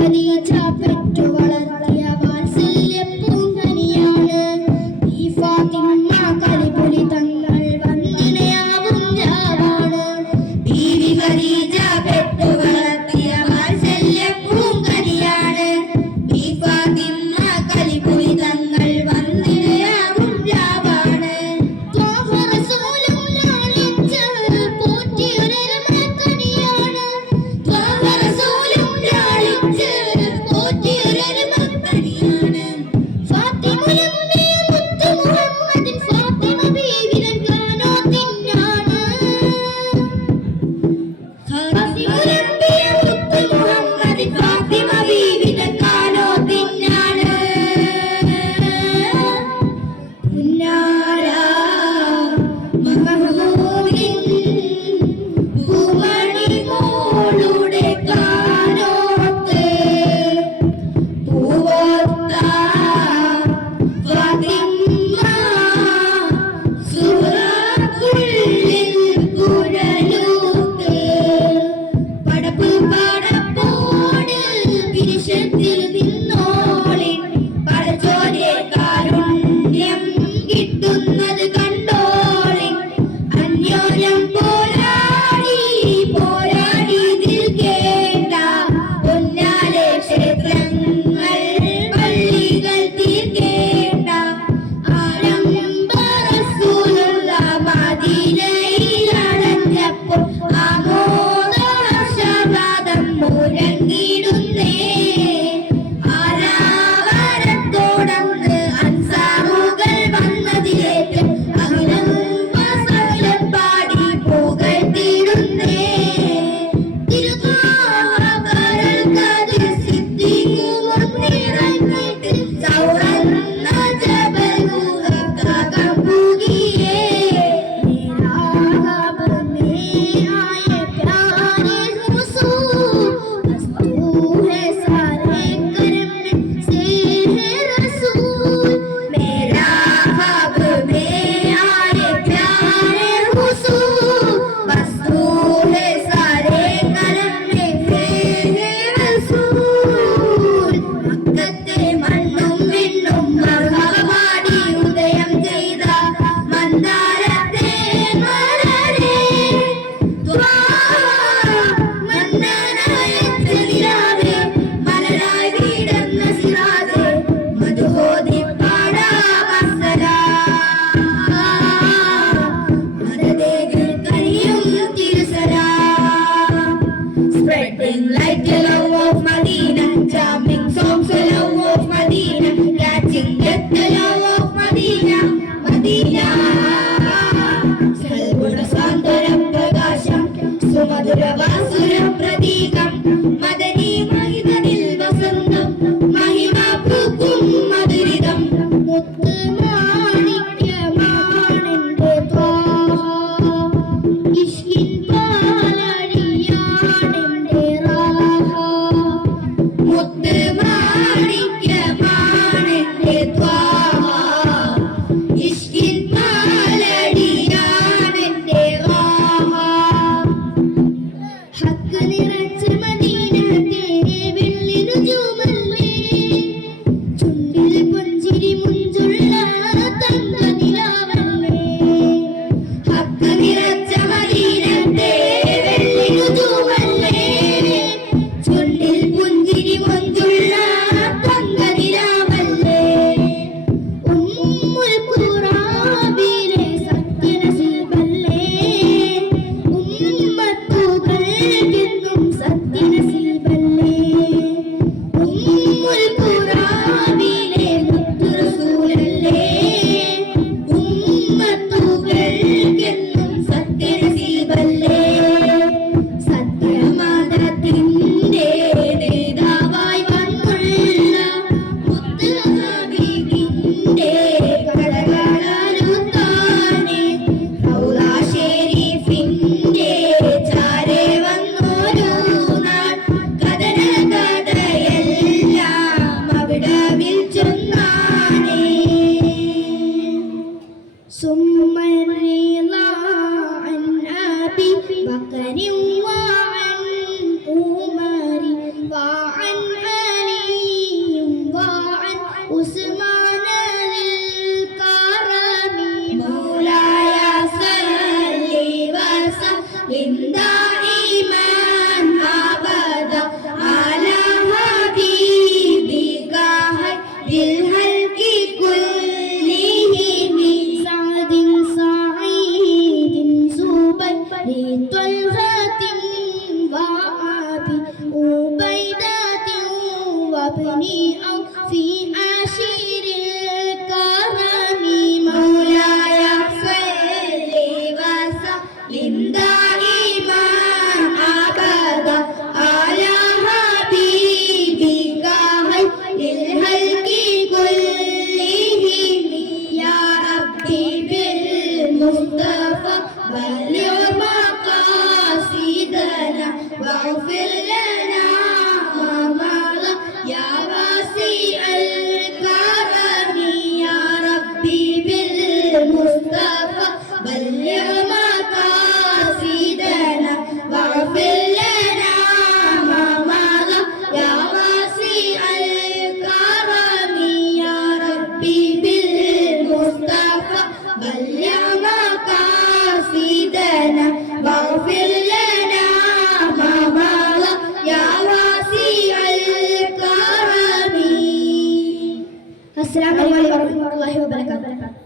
ഖദീജ പെറ്റു വളർത്തിയ വാത്സല്യ പൂങ്കനിയാണ് ഈ ഫാത്തിമ കലിപുലി തങ്ങൾ വന്നിണയാവും ജാവാണ് ബീവി ഖദീജ പെറ്റു വളർത്തിയ വാത്സല്യ പൂങ്കനിയാണ് ഈ ഫാത്തിമ കലിപുലി തങ്ങൾ വന്നിണയാവും ജാവാണ് ത്വാഹ റസൂലും ലാളിച്ച് പോറ്റിയൊരൽമക്കനിയാണ് ത്വാഹ റസൂലും ലാളിച്ച് പോറ്റിയൊരൽമക്കനിയാണ് وابني أو في عشير الكرم مولاي صل وسلم دائما أبدا على حبيبك للخلق كلهم يا ربي بالمصطفى بلغ مقاصدنا واغفر لنا ما مضى يا واسع الكرم يا ربي بالمصطفى بلغ مقاصدنا واغفر لنا ما مضى يا واسع الكرم يا ربي بالمصطفى بلغ مقاصدنا واغفر لنا ما مضى يا واسع الكرم. السلام عليكم ورحمة الله وبركاته.